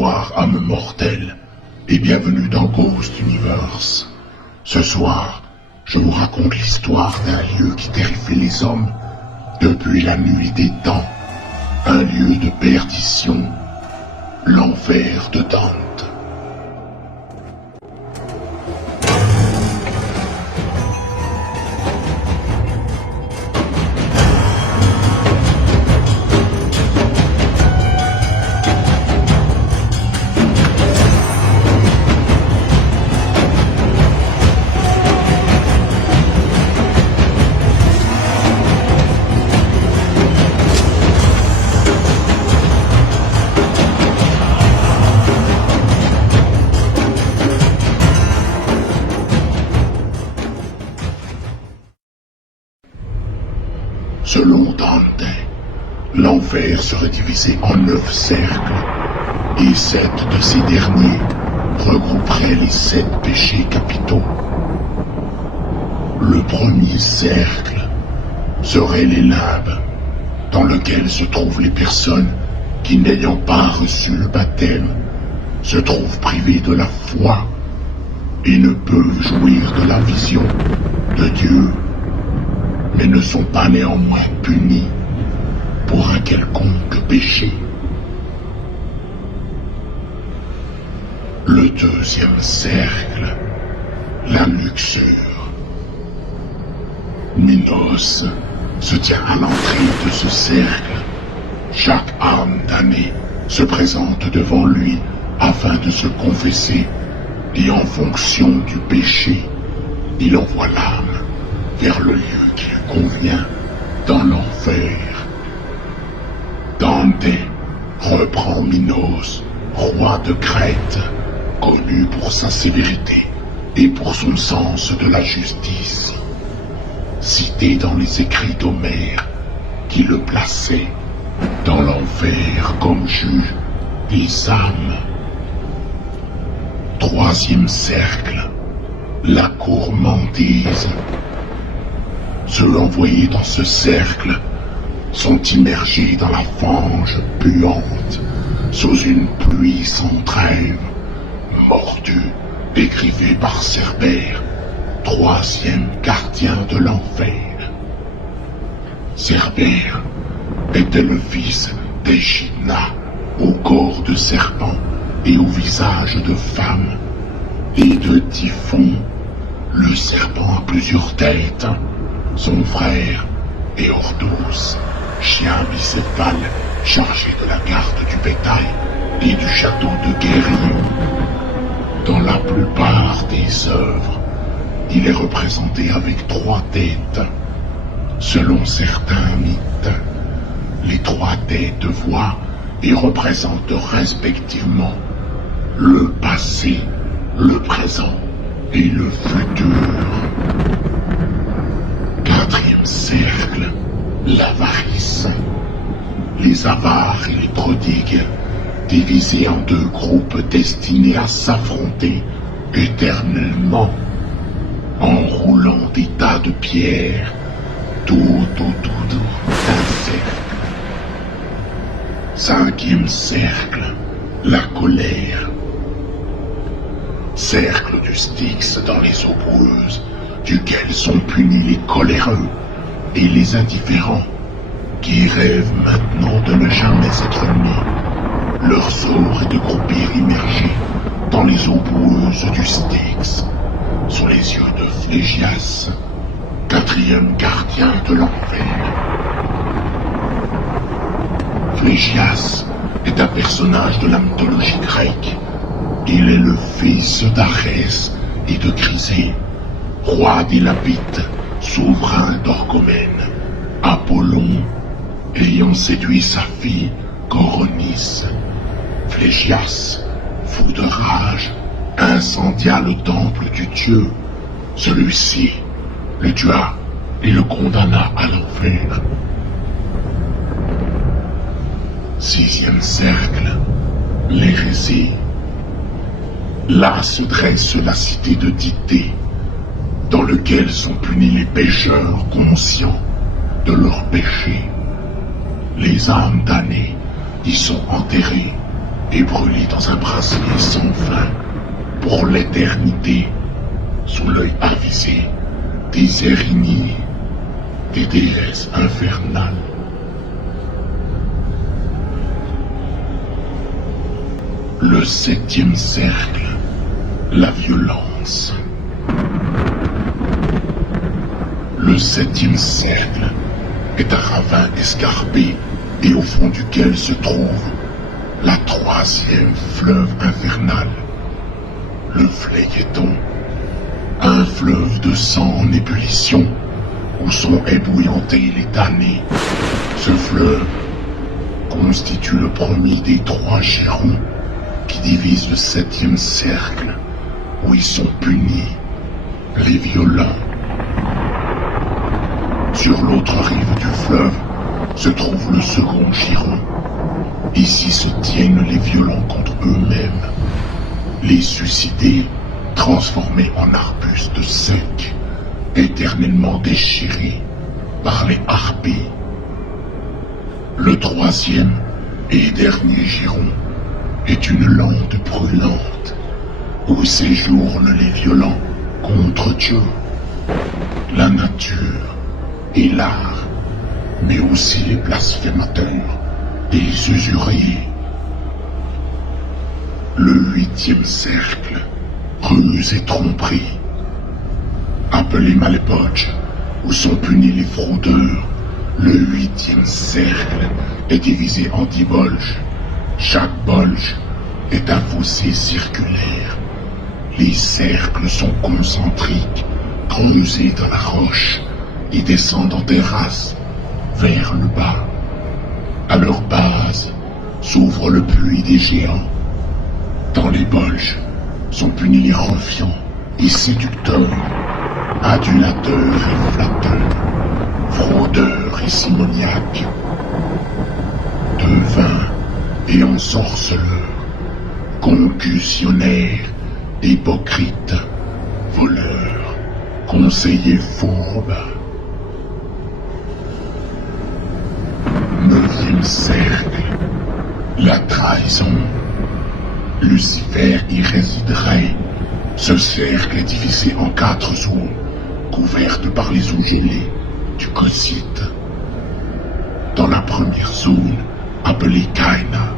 Bonsoir, âme mortelle, et bienvenue dans Ghost Universe. Ce soir, je vous raconte l'histoire d'un lieu qui terrifie les hommes depuis la nuit des temps. Un lieu de perdition, l'enfer de Dante. Selon Dante, l'enfer serait divisé en 9 cercles, et 7 de ces derniers regrouperaient les 7 péchés capitaux. Le premier cercle serait les limbes, dans lequel se trouvent les personnes qui, n'ayant pas reçu le baptême, se trouvent privées de la foi et ne peuvent jouir de la vision de Dieu, mais ne sont pas néanmoins punis pour un quelconque péché. Le deuxième cercle, la luxure. Minos se tient à l'entrée de ce cercle. Chaque âme damnée se présente devant lui afin de se confesser, et en fonction du péché, il envoie l'âme vers le lieu qui lui convient dans l'enfer. Dante reprend Minos, roi de Crète, connu pour sa sévérité et pour son sens de la justice, cité dans les écrits d'Homère, qui le plaçait dans l'enfer comme juge des âmes. Troisième cercle, la gourmandise. Ceux envoyés dans ce cercle sont immergés dans la fange puante, sous une pluie sans trêve, mordus, décrivés par Cerbère, troisième gardien de l'enfer. Cerbère était le fils d'Échidna, au corps de serpent et au visage de femme, et de Typhon, le serpent à plusieurs têtes, son frère, et Ordous, chien bicéphale chargé de la garde du bétail et du château de Guérillon. Dans la plupart des œuvres, il est représenté avec 3 têtes. Selon certains mythes, les 3 têtes voient et représentent respectivement le passé, le présent et le futur. Quatrième cercle, l'avarice. Les avares et les prodigues, divisés en 2 groupes destinés à s'affronter éternellement, en roulant des tas de pierres, tout autour d'un cercle. Cinquième cercle, la colère. Cercle du Styx dans les eaux boueuses, duquel sont punis les coléreux et les indifférents, qui rêvent maintenant de ne jamais être nés. Leur sort est de croupir immergés dans les eaux boueuses du Styx, sous les yeux de Phlégias, quatrième gardien de l'enfer. Phlégias est un personnage de la mythologie grecque. Il est le fils d'Arès et de Chryse, roi d'Élapite, souverain d'Orchomène. Apollon ayant séduit sa fille Coronis, Phlégias, fou de rage, incendia le temple du dieu. Celui-ci le tua et le condamna à l'enfer. Sixième cercle, l'hérésie. Là se dresse la cité de Dithée, dans lequel sont punis les pécheurs conscients de leurs péchés. Les âmes damnées y sont enterrées et brûlé dans un brasier sans fin pour l'éternité, sous l'œil avisé des Érinies, des déesses infernales. Le 7e cercle, la violence. Le 7e cercle est un ravin escarpé et au fond duquel se trouve la 3e fleuve infernal, le Phléiéton, un fleuve de sang en ébullition où sont ébouillantés les damnés. Ce fleuve constitue le premier des 3 girons qui divisent le 7e cercle, où ils sont punis, les violents. Sur l'autre rive du fleuve se trouve le second giron. Ici se tiennent les violents contre eux-mêmes, les suicidés transformés en arbustes secs, éternellement déchirés par les harpies. Le 3e et dernier giron est une lande brûlante où séjournent les violents contre Dieu, la nature et l'art, mais aussi les blasphémateurs et les usuriers. Le 8e cercle, ruse et tromperie, appelé Malebotch, où sont punis les fraudeurs. Le 8e cercle est divisé en 10 bolges. Chaque bolge est un fossé circulaire. Les cercles sont concentriques, creusés dans la roche et descendent en terrasse vers le bas. À leur base s'ouvre le puits des géants. Dans les bolges sont punis les ruffians et séducteurs, adulateurs et flatteurs, fraudeurs et simoniaques, devins et ensorceleurs, concussionnaires, hypocrites, voleurs, conseillers fourbes. 9e cercle, la trahison. Lucifer y résiderait. Ce cercle est divisé en 4 zones, couvertes par les eaux gelées du Cocyte. Dans la première zone, appelée Caïna,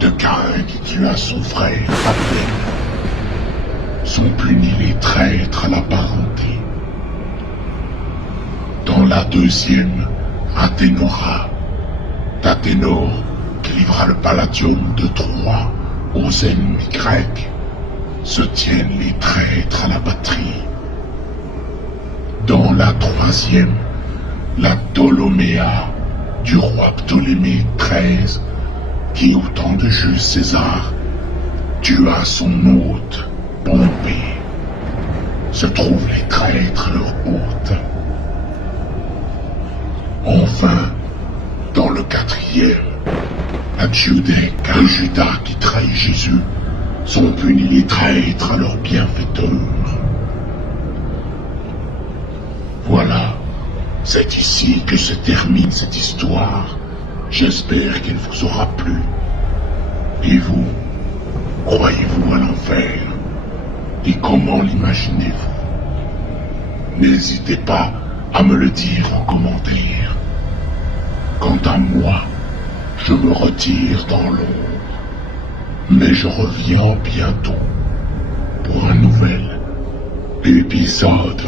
de Caïn qui tua son frère Abel, sont punis les traîtres à la parenté. Dans la 2e, Athénora, d'Athénor qui livra le palladium de Troie aux ennemis grecs, se tiennent les traîtres à la patrie. Dans la 3e, la Ptoloméa du roi Ptolémée XIII, qui au temps de Jules César tua son hôte Pompée, se trouvent les traîtres à leur hôte. Enfin, dans le 4e, la Judée et Judas qui trahit Jésus sont punis les traîtres à leur bienfaiteur. Voilà, c'est ici que se termine cette histoire. J'espère qu'elle vous aura plu. Et vous, croyez-vous à l'enfer? Et comment l'imaginez-vous? N'hésitez pas à me le dire en commentaire. Quant à moi, je me retire dans l'ombre, mais je reviens bientôt pour un nouvel épisode.